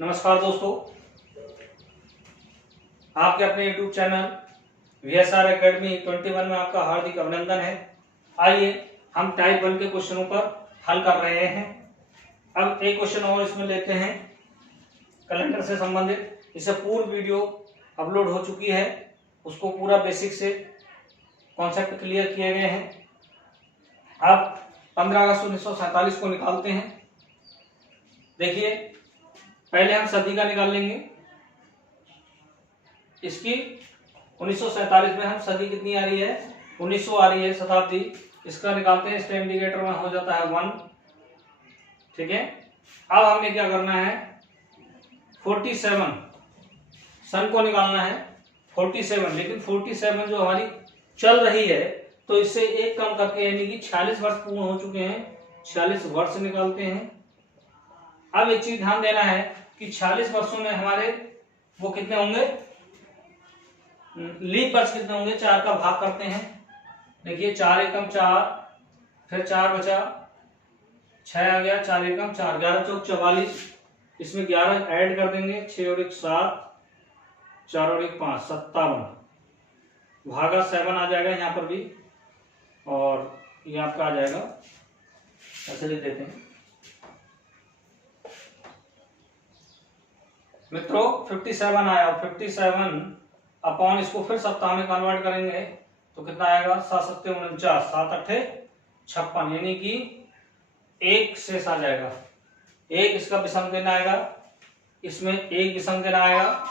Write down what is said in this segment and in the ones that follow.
नमस्कार दोस्तों, आपके अपने YouTube चैनल VSR एकेडमी 21 में आपका हार्दिक अभिनंदन है। आइए हम टाइप 1 के क्वेश्चनों पर हल कर रहे हैं। अब एक क्वेश्चन और इसमें लेते हैं कैलेंडर से संबंधित। इससे पूर्व वीडियो अपलोड हो चुकी है, उसको पूरा बेसिक से कॉन्सेप्ट क्लियर किए गए हैं। अब 15 अगस्त 1947 को निकालते हैं। देखिए, पहले हम सदी का निकाल लेंगे। इसकी 1947 में हम सदी कितनी आ रही है, 1900 आ रही है, शताब्दी। इसका निकालते हैं, इसका इंडिकेटर में हो जाता है 1। ठीक है, अब हमें क्या करना है, 47 सन को निकालना है। 47, लेकिन 47 जो हमारी चल रही है, तो इससे एक कम करके यानी कि 46 वर्ष पूर्ण हो चुके हैं, 46 वर्ष निकालते हैं। अब एक चीज ध्यान देना है कि 46 वर्षों में हमारे वो कितने होंगे, लीप वर्ष कितने होंगे, 4 का भाग करते हैं। देखिए 4 एकम 4, फिर 4 बचा, 6 आ गया, 4 एकम 4, 11 चौक 44, इसमें 11 ऐड कर देंगे, 6 और 1 7, 4 और 1 5, 57, भागा 7 आ जाएगा यहाँ पर भी, और ये आपका आ जाएगा, ऐसे लिख देते हैं मित्रों। 57 आया, 57 अपॉन इसको फिर सप्ताह में कन्वर्ट करेंगे तो कितना आएगा, 7 7 49, 7 8 56, यानी कि 1 शेष आ जाएगा। 1 इसका विषम देना आएगा, इसमें 1 विषम देना आएगा।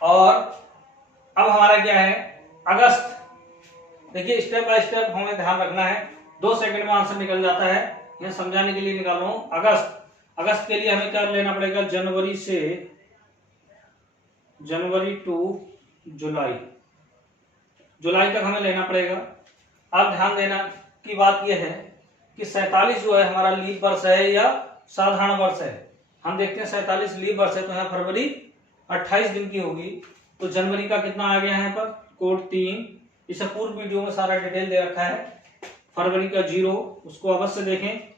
और अब हमारा क्या है, अगस्त। देखिए स्टेप बाय स्टेप हमें ध्यान रखना है, 2 सेकंड में आंसर निकल जाता है, यह समझाने के लिए निकाल रहा हूं। अगस्त के लिए हमें क्या लेना पड़ेगा, जनवरी टू जुलाई तक हमें लेना पड़ेगा। अब ध्यान देना की बात यह है कि 47 जो है हमारा लीप वर्ष है या साधारण वर्ष है। हम देखते हैं 47 लीप वर्ष है, तो यहाँ फरवरी 28 दिन की होगी, तो जनवरी का कितना आ गया है यहाँ पर, कोड 3। इसे पूर्व वीडियो में सारा डिटेल दे रखा है। फरवरी का 0, उसको अवश्य देखें।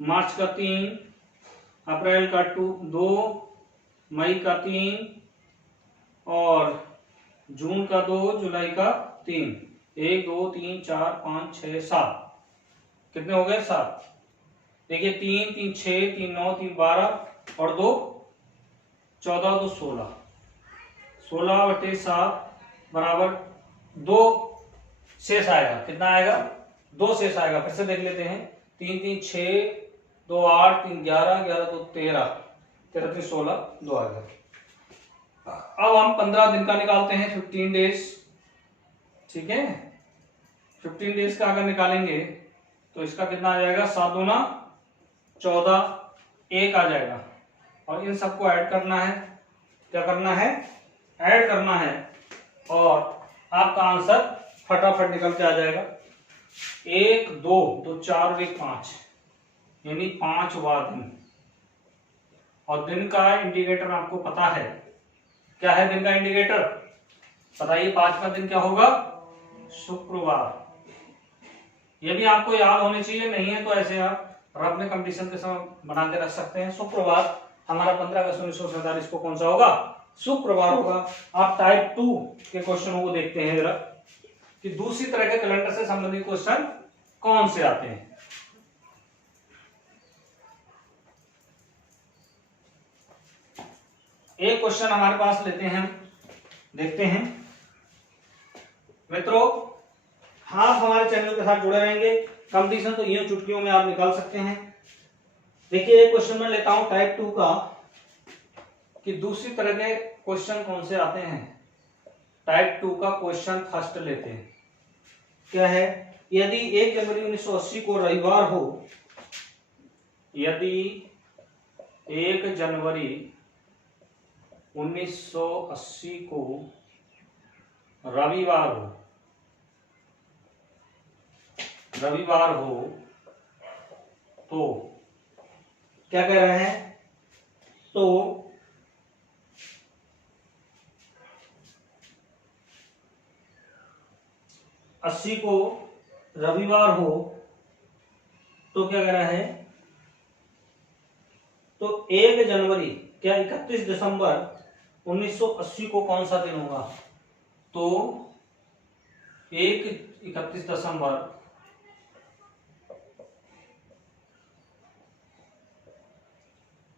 मार्च का 3, अप्रैल का 2, मई का 3, और जून का 2, जुलाई का 3। 1 2 3 4 5 6 7, कितने हो गए, 7। देखिए 3 3 6 3 9 3 12 और 2 14, 2 16, 16/7 बराबर 2 शेष आएगा। कितना आएगा, 2 शेष आएगा। फिर से देख लेते हैं, 3 3 6 2 8 3 11 11 2 13 13 3 16, 2 आ गया। अब हम 15 दिन का निकालते हैं, 15 डेज। ठीक है, 15 डेज का अगर निकालेंगे तो इसका कितना आ जाएगा, 7 दूना 14, 1 आ जाएगा। और इन सबको ऐड करना है। क्या करना है, ऐड करना है, और आपका आंसर फटाफट निकल के आ जाएगा। 1 2 तो 4 और 1 5, यानी 5वां दिन। और दिन का इंडिकेटर आपको पता है, क्या है दिन का इंडिकेटर, बताइए। 5वां दिन क्या होगा, शुक्रवार। ये भी आपको याद होने चाहिए, नहीं है तो ऐसे आप रफ में कंपटीशन के समय बना के रख सकते हैं। शुक्रवार हमारा 15 अगस्त 1947 को कौन सा होगा, शुक्रवार होगा। आप टाइप 2 के क्वेश्चनों को देखते हैं जरा, कि दूसरी तरह के कैलेंडर से संबंधित क्वेश्चन कौन से आते हैं। एक क्वेश्चन हमारे पास लेते हैं, देखते हैं मित्रों। आप हमारे चैनल के साथ जुड़े रहेंगे, कंपटीशन तो यूं चुटकियों में आप निकाल सकते हैं। देखिए एक क्वेश्चन मैं लेता हूं टाइप 2 का, कि दूसरी तरह के क्वेश्चन कौन से आते हैं। टाइप 2 का क्वेश्चन फर्स्ट लेते हैं। क्या है, यदि 1 जनवरी 1980 को रविवार हो, यदि 1 जनवरी 1980 को रविवार हो, तो क्या कह रहे हैं, तो 80 को रविवार हो तो क्या कह रहा है, तो 1 जनवरी क्या 31 दिसंबर 1980 को कौन सा दिन होगा? तो 31 दिसंबर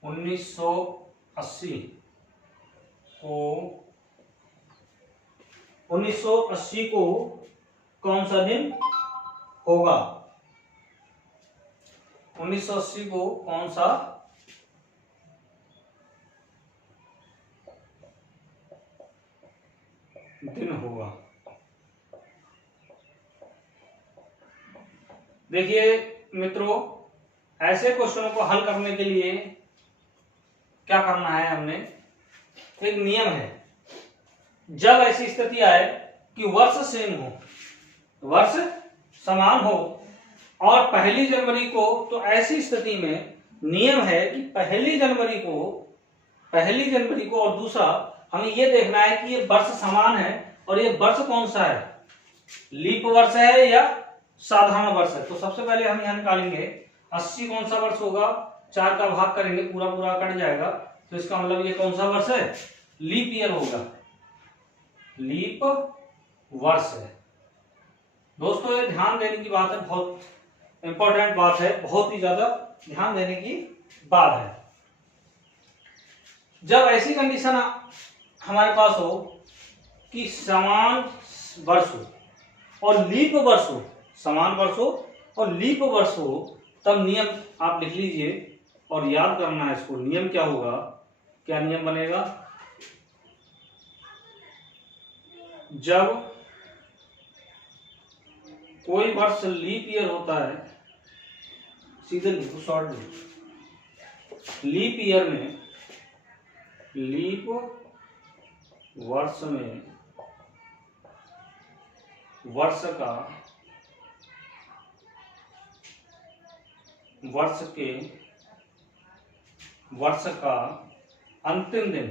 1980 को कौन सा दिन होगा? 1980 को कौन सा दिन होगा? देखिए मित्रों, ऐसे क्वेश्चनों को हल करने के लिए क्या करना है, हमने एक नियम है। जब ऐसी स्थिति आए कि वर्ष सेम हो, वर्ष समान हो और 1 जनवरी को, तो ऐसी स्थिति में नियम है कि 1 जनवरी को और दूसरा हमें यह देखना है कि ये वर्ष समान है और ये वर्ष कौन सा है, लीप वर्ष है या साधारण वर्ष है। तो सबसे पहले हम यहां निकालेंगे 80 कौन सा वर्ष होगा, 4 का भाग करेंगे, पूरा पूरा कट जाएगा, तो इसका मतलब ये कौन सा वर्ष है, लीप ईयर होगा, लीप वर्ष है। दोस्तों ये ध्यान देने की बात है, बहुत इंपॉर्टेंट बात है, बहुत ही ज्यादा ध्यान देने की बात है। जब ऐसी कंडीशन हमारे पास हो कि समान वर्ष हो और लीप वर्ष हो, समान वर्ष हो और लीप वर्ष हो, तब नियम आप लिख लीजिए और याद करना है इसको। नियम क्या होगा, क्या नियम बनेगा? जब कोई वर्ष लीप ईयर होता है, सीधे लिखो, शॉर्ट लिखो, लीप ईयर में, लीप वर्ष में वर्ष का अंतिम दिन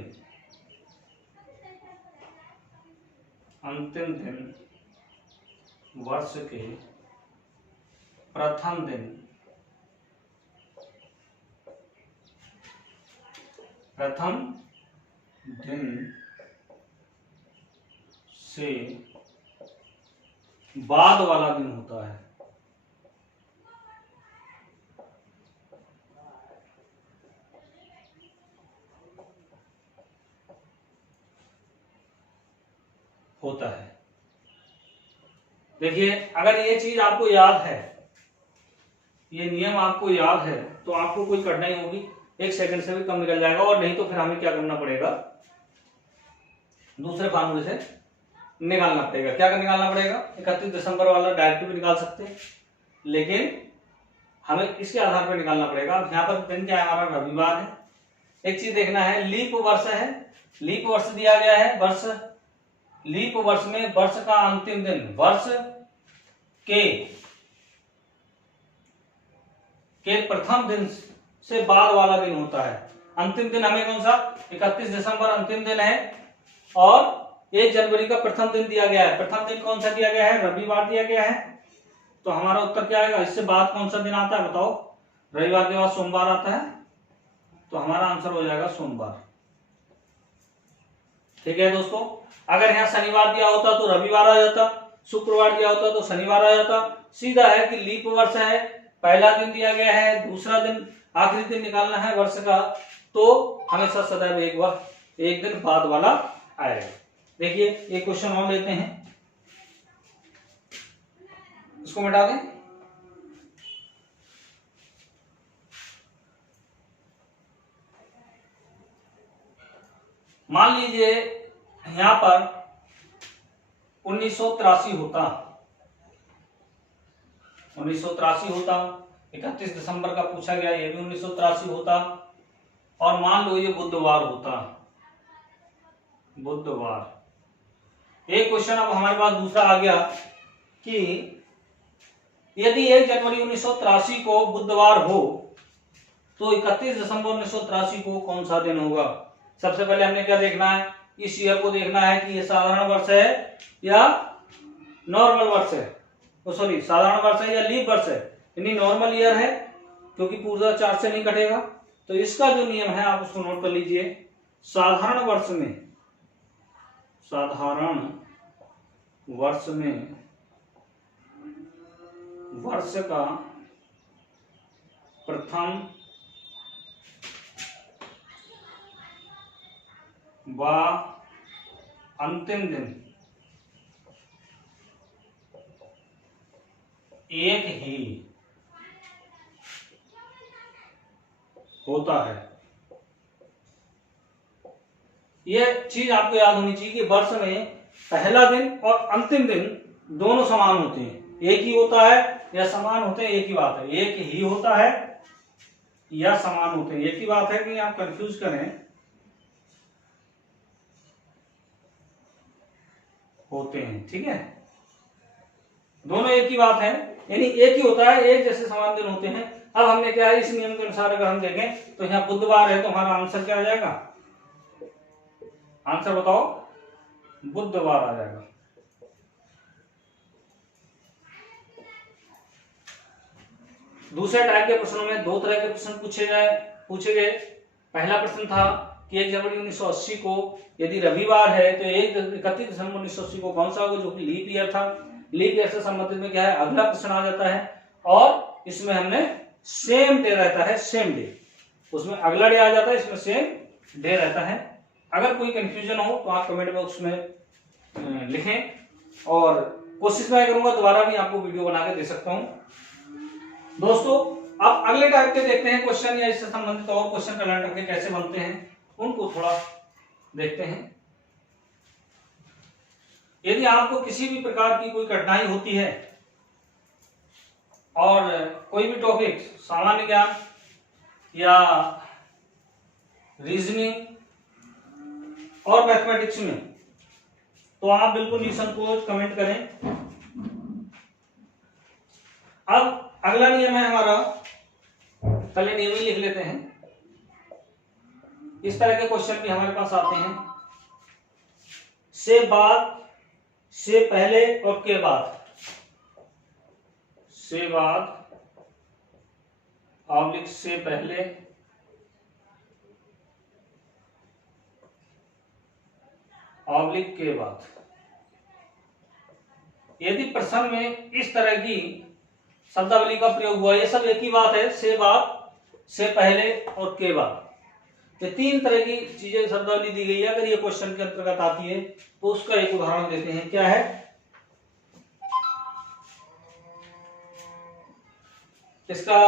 वर्ष के प्रथम दिन से बाद वाला दिन होता है। देखिए अगर ये चीज आपको याद है, ये नियम आपको याद है, तो आपको कोई कठिनाई होगी, 1 सेकंड से भी कम निकल जाएगा। और नहीं तो फिर हमें क्या करना पड़ेगा, दूसरे फार्मूले से निकालना पड़ेगा। क्या निकालना पड़ेगा? 31 दिसंबर वाला डायरेक्ट भी निकाल सकते हैं, लेकिन हमें इसके आधार पर निकालना पड़ेगा। यहाँ पर दिन क्या है हमारा, रविवार है। एक चीज देखना है, लीप वर्ष है, लीप वर्ष दिया गया है, वर्ष लीप वर्ष में वर्ष का अंतिम दिन वर्ष के प्रथम दिन से बाद वाला दिन होता है। अंतिम दिन हमें कौन सा, 31 दिसंबर अंतिम दिन है और 1 जनवरी का प्रथम दिन दिया गया है। प्रथम दिन कौन सा दिया गया है, रविवार दिया गया है। तो हमारा उत्तर क्या आएगा, इससे बाद कौन सा दिन आता है बताओ? रविवार के बाद सोमवार आता है, तो हमारा आंसर हो जाएगा सोमवार। ठीक है दोस्तों, अगर यहाँ शनिवार दिया होता तो रविवार आ जाता, शुक्रवार दिया होता तो शनिवार आ जाता। सीधा है कि लीप वर्ष है, पहला दिन दिया गया है, दूसरा दिन आखिरी दिन निकालना है वर्ष का, तो हमेशा सदैव एक दिन बाद वाला आएगा। देखिए एक क्वेश्चन और लेते हैं, इसको मिटा दें। मान लीजिए यहां पर 1983 होता, 31 दिसंबर का पूछा गया, ये भी 1983 होता, और मान लो ये बुधवार होता, बुधवार। एक क्वेश्चन अब हमारे पास दूसरा आ गया कि यदि 1 जनवरी 1983 को बुधवार हो तो 31 दिसंबर 1983 को कौन सा दिन होगा? सबसे पहले हमने क्या देखना है, इस ईयर को देखना है कि ये साधारण वर्ष है या नॉर्मल वर्ष है, सॉरी साधारण वर्ष है या लीप वर्ष है। यानी नॉर्मल ईयर है क्योंकि पूरा 4 से नहीं कटेगा, तो इसका जो नियम है आप उसको नोट कर लीजिए। साधारण वर्ष में वर्ष का प्रथम व अंतिम दिन एक ही होता है। यह चीज आपको याद होनी चाहिए कि वर्ष में पहला दिन और अंतिम दिन दोनों समान होते हैं, एक ही होता है या समान होते हैं, एक ही बात है। एक ही होता है या समान होते हैं, एक ही बात है कि आप कंफ्यूज करें, होते हैं। ठीक है, दोनों एक ही बात है, यानी एक ही होता है, एक जैसे समान दिन होते हैं। अब हमने क्या है, इस नियम के अनुसार अगर हम देखें तो यहाँ बुधवार है तो हमारा आंसर क्या आ जाएगा, आंसर बताओ, बुधवार आ जाएगा। दूसरे टाइप के प्रश्नों में दो तरह के प्रश्न पूछे गए। पहला प्रश्न था कि 1 जनवरी 1980 को यदि रविवार है तो 31 दिसंबर 1980 को कौन सा होगा, जो कि लीप ईयर था। लीप ईयर से संबंधित में क्या है, अगला प्रश्न आ जाता है और इसमें हमने सेम डे रहता है, सेम डे, उसमें अगला डे आ जाता है, इसमें सेम डे रहता है। अगर कोई कंफ्यूजन हो तो आप कमेंट बॉक्स में लिखें और कोशिश मैं करूंगा दोबारा भी आपको वीडियो बना के दे सकता हूं। दोस्तों अब अगले टाइप के देखते हैं क्वेश्चन, या इससे संबंधित और क्वेश्चन कैलेंडर के कैसे बनते हैं उनको थोड़ा देखते हैं। यदि आपको किसी भी प्रकार की कोई कठिनाई होती है और कोई भी टॉपिक सामान्य ज्ञान या रीजनिंग और मैथमेटिक्स में, तो आप बिल्कुल निसंकोच कमेंट करें। अब अगला नियम है हमारा, पहले नियम ही लिख लेते हैं। इस तरह के क्वेश्चन भी हमारे पास आते हैं, से बाद, से पहले और के बाद। से बाद ऑब्लिक से पहले, ऑब्लिक के बाद। यदि प्रश्न में इस तरह की शब्दावली का प्रयोग हुआ, ये सब एक ही बात है, से बाद, से पहले और के बाद, ये तीन तरह की चीजें शब्दावली दी गई है। अगर ये क्वेश्चन के अंतर्गत आती है तो उसका एक उदाहरण देते हैं। क्या है, इसका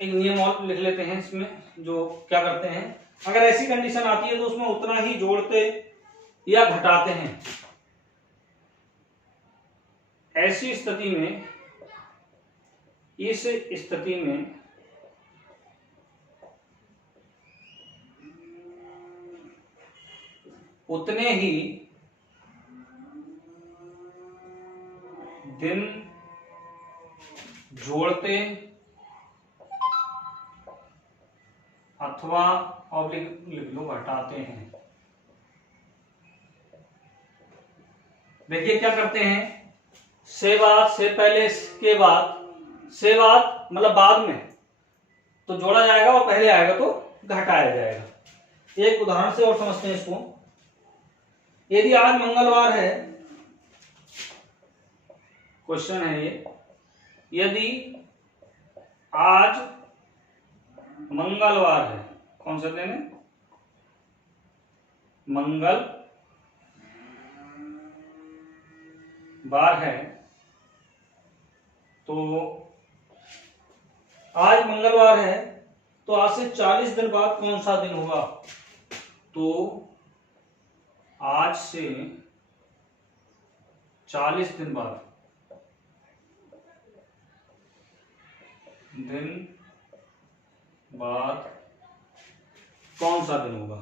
एक नियम और लिख लेते हैं। इसमें जो क्या करते हैं, अगर ऐसी कंडीशन आती है तो उसमें उतना ही जोड़ते या घटाते हैं। ऐसी स्थिति में, इस स्थिति में उतने ही दिन जोड़ते अथवा ऑब्लिक लिख लो घटाते हैं। देखिए क्या करते हैं, से बाद, से पहले, के बाद। से बाद मतलब बाद में तो जोड़ा जाएगा और पहले आएगा तो घटाया जाएगा। एक उदाहरण से और समझते हैं इसको। यदि आज मंगलवार है, क्वेश्चन है ये, यदि आज मंगलवार है, कौन से दिन है, मंगल बार है, तो आज मंगलवार है तो आज से 40 दिन बाद कौन सा दिन होगा, तो आज से 40 दिन बाद कौन सा दिन होगा,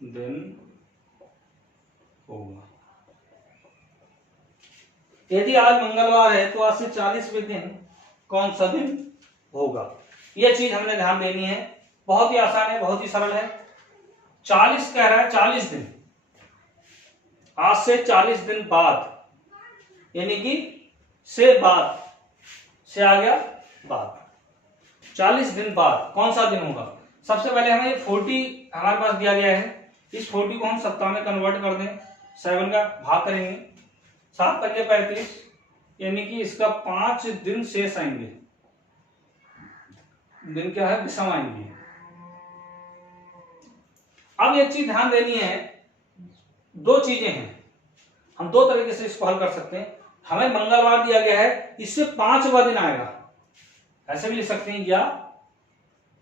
दिन होगा। यदि आज मंगलवार है तो आज से 40वें दिन कौन सा दिन होगा। यह चीज हमने ध्यान देनी है, बहुत ही आसान है, बहुत ही सरल है। 40 कह रहा है, 40 दिन, आज से 40 दिन बाद, यानी कि से बाद, से आ गया बाद, 40 दिन बाद कौन सा दिन होगा। सबसे पहले हमें 40 हमारे पास दिया गया है, इस 40 को हम सप्ताह में कन्वर्ट कर दें, 7 का भाग करेंगे, 7 पंजे 35, यानी कि इसका 5 दिन शेष आएंगे। दिन क्या है, विषम आएंगे। अब एक चीज ध्यान देनी है, दो चीजें हैं, हम दो तरीके से इसको हल कर सकते हैं। हमें मंगलवार दिया गया है, इससे 5वां दिन आएगा, ऐसे भी लिख सकते हैं, या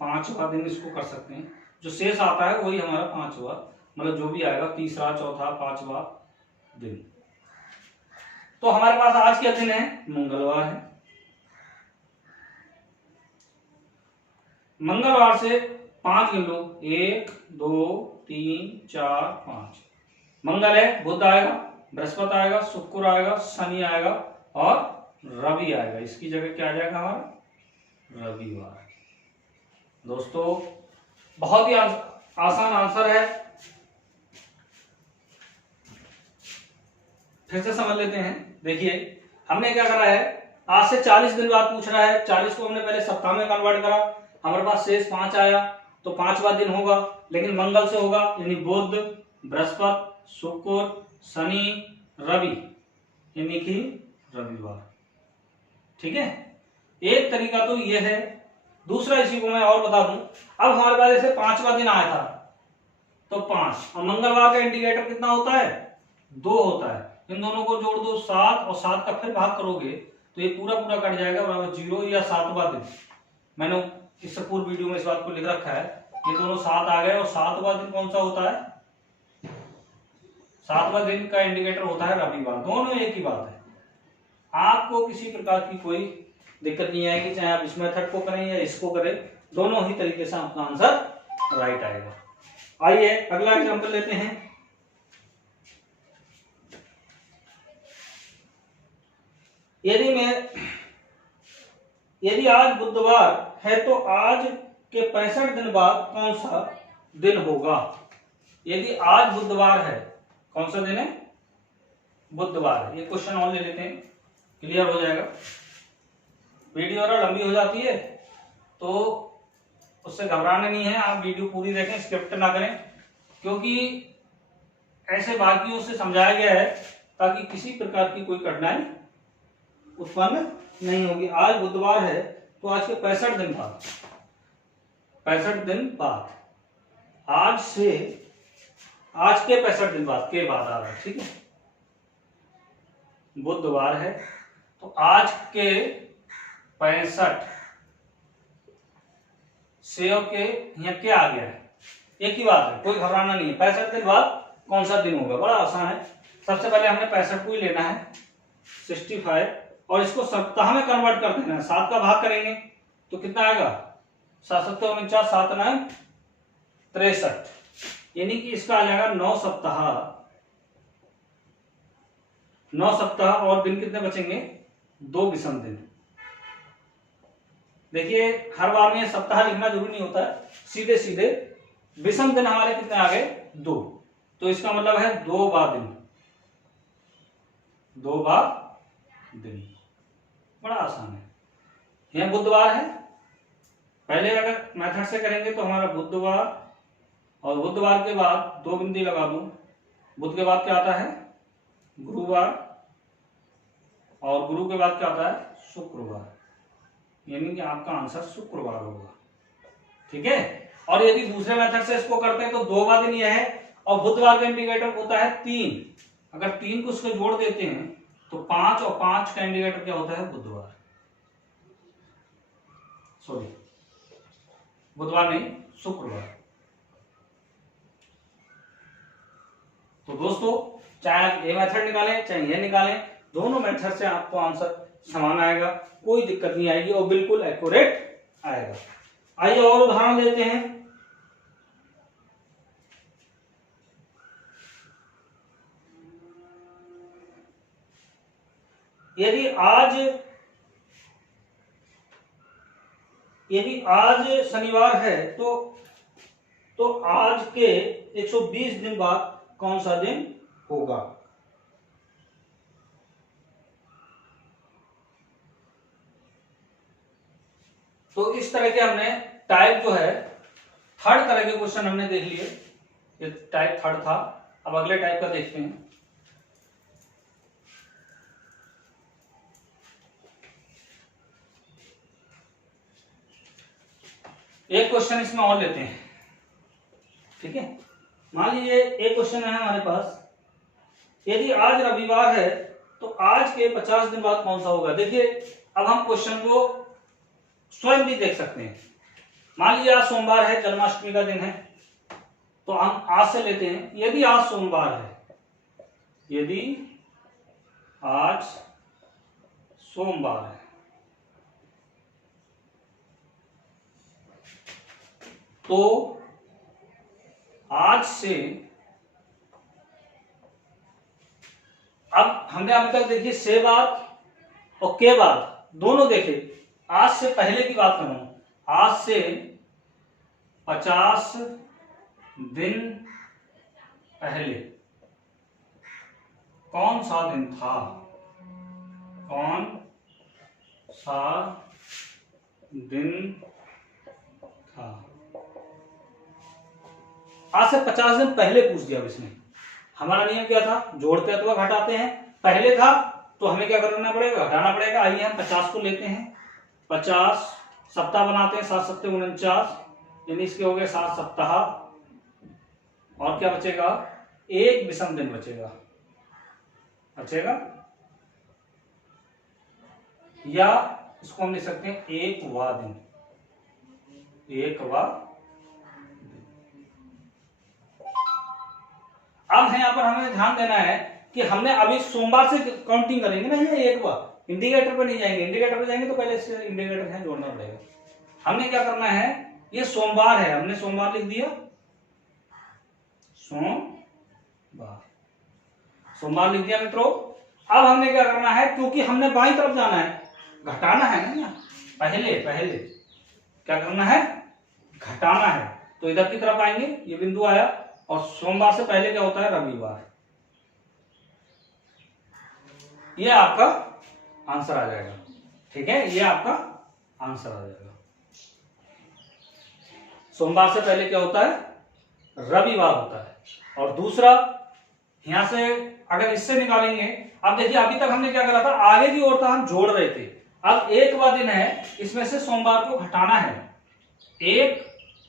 5वां दिन इसको कर सकते हैं। जो शेष आता है वही हमारा 5वां, मतलब जो भी आएगा, तीसरा, चौथा, 5वां दिन। तो हमारे पास आज क्या दिन है, मंगलवार है। मंगलवार से 5 गिन लो, 1 2 3 4 5। मंगल है, बुध आएगा, बृहस्पति आएगा, शुक्र आएगा, शनि आएगा और रवि आएगा। इसकी जगह क्या आ जाएगा हमारा, रविवार। दोस्तों बहुत ही आसान आंसर है, फिर से समझ लेते हैं। देखिए हमने क्या करा है, आज से 40 दिन बाद पूछ रहा है, 40 को हमने पहले सप्ताह में कन्वर्ट करा, हमारे पास शेष 5 आया, तो 5वां दिन होगा, लेकिन मंगल से होगा, यानी बुध, बृहस्पति, शुक्र, शनि, रवि, यानी कि रविवार। ठीक है, एक तरीका तो यह है। दूसरा इसी को मैं और बता दूं, अब हमारे पास जैसे 5वां दिन आया था तो 5, और मंगलवार का इंडिकेटर कितना होता है, 2 होता है। इन दोनों को जोड़ दो 7, और 7 का फिर भाग करोगे तो ये पूरा पूरा कट जाएगा, बराबर 0 या 7वां दिन। मैंने इससे पूर्व वीडियो में इस बात को लिख रखा है, ये दोनों 7 आ गए, और 7वां दिन कौन सा होता है, 7वां दिन का इंडिकेटर होता है रविवार। दोनों एक ही बात है, आपको किसी प्रकार की कोई दिक्कत नहीं आएगी, चाहे आप इस मेथड को करें या इसको करें, दोनों ही तरीके से आपका आंसर राइट आएगा। आइए अगला एग्जांपल लेते हैं। यदि आज बुधवार है तो आज के 65 दिन बाद कौन सा दिन होगा। यदि आज बुधवार है, कौन सा दिन है, बुधवार है। ये क्वेश्चन और ले लेते हैं, क्लियर हो जाएगा। वीडियो और लंबी हो जाती है तो उससे घबराना नहीं है, आप वीडियो पूरी देखें, स्क्रिप्ट ना करें, क्योंकि ऐसे बारीकियों से समझाया गया है ताकि किसी प्रकार की कोई कठिनाई उत्पन्न नहीं होगी। आज बुधवार है तो आज के 65 दिन बाद, 65 दिन बाद, आज से आज के 65 दिन बाद के बाद आ रहा है, ठीक है। बुधवार है तो आज के 65 से और के यहाँ क्या आ गया है, एक ही बात है, कोई घबराना नहीं है। 65 दिन बाद कौन सा दिन होगा, बड़ा आसान है। सबसे पहले हमने 65 को ही लेना है, 65, और इसको सप्ताह में कन्वर्ट कर देना है। 7 का भाग करेंगे तो कितना आएगा, 7 7 49, 7 9 63, यानी कि इसका आ जाएगा 9 सप्ताह। 9 सप्ताह, और दिन कितने बचेंगे, 2 विषम दिन। देखिए हर बार में सप्ताह लिखना जरूरी नहीं होता है, सीधे सीधे विषम दिन हमारे कितने आ गए, 2, तो इसका मतलब है 2 बार दिन, 2 बार दिन। बड़ा आसान है। यह बुधवार है, पहले अगर मेथड से करेंगे तो हमारा बुधवार, और बुधवार के बाद 2 बिंदी लगा दूं, बुध के बाद क्या आता है, गुरुवार, और गुरु के बाद क्या आता है, शुक्रवार, यानी कि आपका आंसर शुक्रवार होगा। ठीक है, और यदि दूसरे मेथड से इसको करते हैं तो 2वां दिन यह है, और बुधवार का इंडिकेटर होता है 3, अगर 3 को उसको जोड़ देते हैं तो 5, और 5 का इंडिकेटर क्या होता है, बुधवार, सॉरी बुधवार नहीं, शुक्रवार। तो दोस्तों चाहे आप ये मेथड निकालें चाहे ये निकालें, दोनों मेथड से आपको आंसर समान आएगा, कोई दिक्कत नहीं आएगी और बिल्कुल एक्यूरेट आएगा। आइए और उदाहरण लेते हैं। यदि आज शनिवार है तो आज के 120 दिन बाद कौन सा दिन होगा। तो इस तरह के हमने टाइप जो है थर्ड तरह के क्वेश्चन हमने देख लिए, ये टाइप थर्ड था। अब अगले टाइप का देखते हैं। एक क्वेश्चन इसमें और लेते हैं, ठीक है। मान लीजिए एक क्वेश्चन है हमारे पास, यदि आज रविवार है तो आज के 50 दिन बाद कौन सा होगा। देखिए अब हम क्वेश्चन को स्वयं भी देख सकते हैं। मान लीजिए आज सोमवार है, जन्माष्टमी का दिन है, तो हम आज से लेते हैं। यदि आज सोमवार है, यदि आज सोमवार है तो आज से, अब हमने अभी तक देखिए से बाद और के बाद दोनों देखे। आज से पहले की बात कर रहा हूं, आज से 50 दिन पहले कौन सा दिन था, कौन सा दिन था। आज से 50 दिन पहले पूछ दिया इसने। हमारा नियम क्या था, जोड़ते अथवा घटाते हैं। पहले था तो हमें क्या करना पड़ेगा, घटाना पड़ेगा। आइए हम 50 को लेते हैं, 50 सप्ताह बनाते हैं, 7 सप्ते 49, यानी इसके हो गए 7 सप्ताह। और क्या बचेगा, एक विषम दिन बचेगा, या इसको हम लिख सकते हैं एक वा दिन, एक वा। अब है यहाँ पर हमें ध्यान देना है कि हमने अभी सोमवार से काउंटिंग करेंगे ना, ये एक बार इंडिकेटर पे नहीं जाएंगे। इंडिकेटर पे जाएंगे तो पहले इससे इंडिकेटर है जोड़ना पड़ेगा। हमने क्या करना है, ये सोमवार है, हमने सोमवार लिख दिया, सोमवार लिख दिया मित्रों। अब हमने क्या करना है, क्योंकि हमने बाईं तरफ जाना है, घटाना है ना, पहले क्या करना है, घटाना है। तो इधर की तरफ आएंगे, ये बिंदु आया, और सोमवार से पहले क्या होता है, रविवार। ये आपका आंसर आ जाएगा, ठीक है, ये आपका आंसर आ जाएगा। सोमवार से पहले क्या होता है, रविवार होता है। और दूसरा यहां से अगर इससे निकालेंगे, अब देखिए अभी तक हमने क्या करा था, आगे की ओर था, हम जोड़ रहे थे। अब एक वा दिन है, इसमें से सोमवार को घटाना है। एक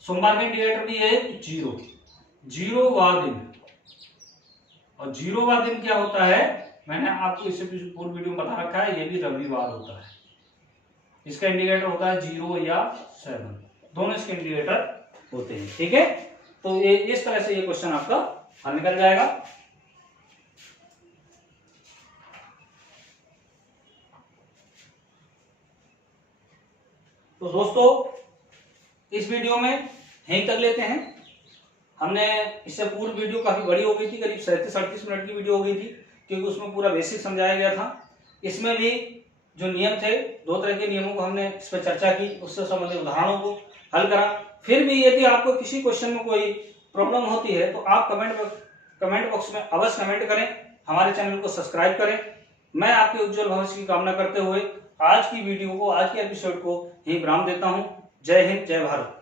सोमवार का इंडिकेटर भी है 0, 0 वा दिन। और 0 वा दिन क्या होता है, मैंने आपको इससे पूर्व वीडियो में बता रखा है, ये भी रविवार होता है। इसका इंडिकेटर होता है 0 या 7, दोनों इसके इंडिकेटर होते हैं, ठीक है। तो ये इस तरह से ये क्वेश्चन आपका हल निकल जाएगा। तो दोस्तों इस वीडियो में यहीं तक लेते हैं। हमने इससे पूर्व वीडियो काफी बड़ी हो गई थी, करीब 37-38 मिनट की वीडियो हो गई थी, क्योंकि उसमें पूरा बेसिक समझाया गया था। इसमें भी जो नियम थे, 2 तरह के नियमों को हमने इस पर चर्चा की, उससे संबंधित उदाहरणों को हल करा। फिर भी यदि आपको किसी क्वेश्चन में कोई प्रॉब्लम होती है तो आप कमेंट बॉक्स में अवश्य कमेंट करें, हमारे चैनल को सब्सक्राइब करें। मैं आपके उज्जवल भविष्य की कामना करते हुए आज की वीडियो को, आज के एपिसोड को यहीं विराम देता हूं। जय हिंद, जय भारत।